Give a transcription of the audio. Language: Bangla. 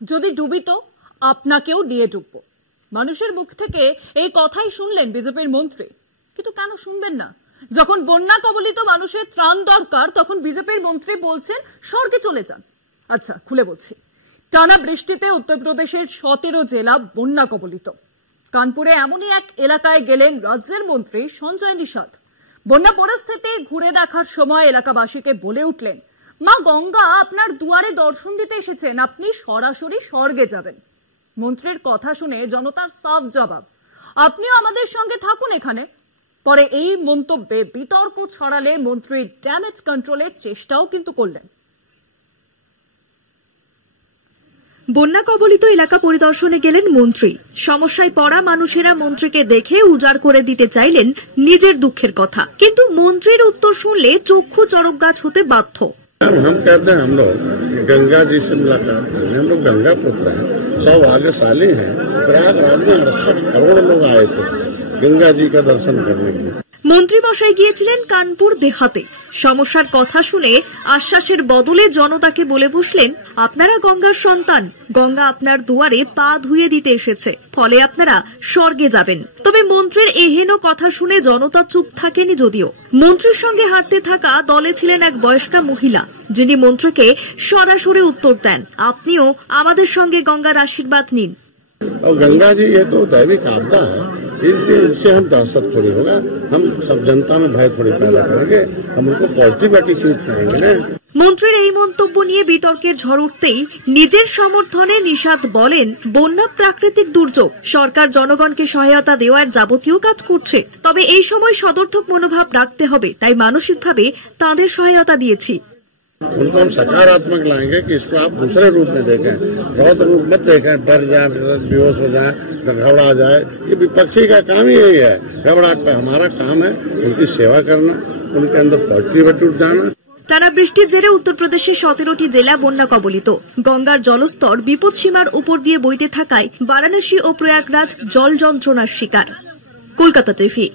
যদি ডুবি তো আপনাকেও নিয়ে ডুববো। মানুষের মুখ থেকে এই কথাই শুনলেন বিজেপির মন্ত্রী, কিন্তু কেন শুনবেন না? যখন বন্যা কবলিত মানুষের ত্রাণ দরকার তখন বিজেপির মন্ত্রী বলছেন স্বর্গে চলে যান। আচ্ছা, খুলে বলছি। টানা বৃষ্টিতে উত্তরপ্রদেশের 17 জেলা বন্যা কবলিত। কানপুরে এমনই এক এলাকায় গেলেন রাজ্যের মন্ত্রী সঞ্জয় নিষাদ। বন্যা পরিস্থিতি ঘুরে দেখার সময় এলাকাবাসীকে বলে উঠলেন, মা গঙ্গা আপনার দুয়ারে দর্শন দিতে এসেছেন, আপনি সরাসরি স্বর্গে যাবেন। মন্ত্রীর কথা শুনে জনতার সাফ জবাব, আপনিও আমাদের সঙ্গে থাকুন এখানে। পরে এই মন্তব্যে বিতর্ক ছড়ালে মন্ত্রী ড্যামেজ কন্ট্রোলের চেষ্টাও কিন্তু করলেন। বন্যা কবলিত এলাকা পরিদর্শনে গেলেন মন্ত্রী। সমস্যায় পড়া মানুষেরা মন্ত্রীকে দেখে উজাড় করে দিতে চাইলেন নিজের দুঃখের কথা, কিন্তু মন্ত্রীর উত্তর শুনলে চক্ষু চড়ক গাছ হতে বাধ্য। हम कहते हैं हम लोग गंगा जी से मुलाकात करने, हम लोग गंगा पुत्र हैं, 100 भाग्यशाली हैं। प्रयागराज में 68 करोड़ लोग आए थे गंगा जी का दर्शन करने के। মন্ত্রী মশাই গিয়েছিলেন কানপুর দেহাতে। সমস্যার কথা শুনে আশ্বাসের বদলে জনতাকে বলে বসলেন, আপনারা গঙ্গার সন্তান, গঙ্গা আপনার দুয়ারে পা ধুয়ে দিতে এসেছে, ফলে আপনারা স্বর্গে যাবেন। তবে মন্ত্রীর এহেন কথা শুনে জনতা চুপ থাকেনি। যদিও মন্ত্রীর সঙ্গে হাঁটতে থাকা দলে ছিলেন এক বয়স্কা মহিলা, যিনি মন্ত্রীকে সরাসরি উত্তর দেন, আপনিও আমাদের সঙ্গে গঙ্গার আশীর্বাদ নিন। गंगा जी ये तो दैविक आपदा है, इससे हम दहशत थोड़ी होगा, हम सब जनता में भय थोड़ी पैदा करेंगे, हम उनको पॉजिटिव एटीट्यूड करेंगे ना। মন্ত্রীর এই মন্তব্য নিয়ে বিতর্কের ঝড় উঠতেই নিজের সমর্থনে নিষাদ বলেন, বন্যা প্রাকৃতিক দুর্যোগ, সরকার জনগণকে সহায়তা দেওয়ার যাবতীয় কাজ করছে, তবে এই সময় সদর্থক মনোভাব রাখতে হবে, তাই মানসিকভাবে তাদের সহায়তা দিয়েছি। उनको हम सकारात्मक लाएंगे कि इसको आप दूसरे रूप में देखें, रौद्र रूप मत देखें, डर जाए, बेहोश हो जाए, घबरा जाए। ये विपक्षी का काम ही यही है, घबराहट पे। हमारा काम है उनकी सेवा करना, उनके अंदर पॉजिटिव एटीट्यूड जाना। টানা বৃষ্টির জেরে উত্তরপ্রদেশের 17টি জেলা বন্যা কবলিত। গঙ্গার জলস্তর বিপদসীমার উপর দিয়ে বইতে থাকায় বারাণসী ও প্রয়াগরাজ জল যন্ত্রণার শিকার। কলকাতা টিভি।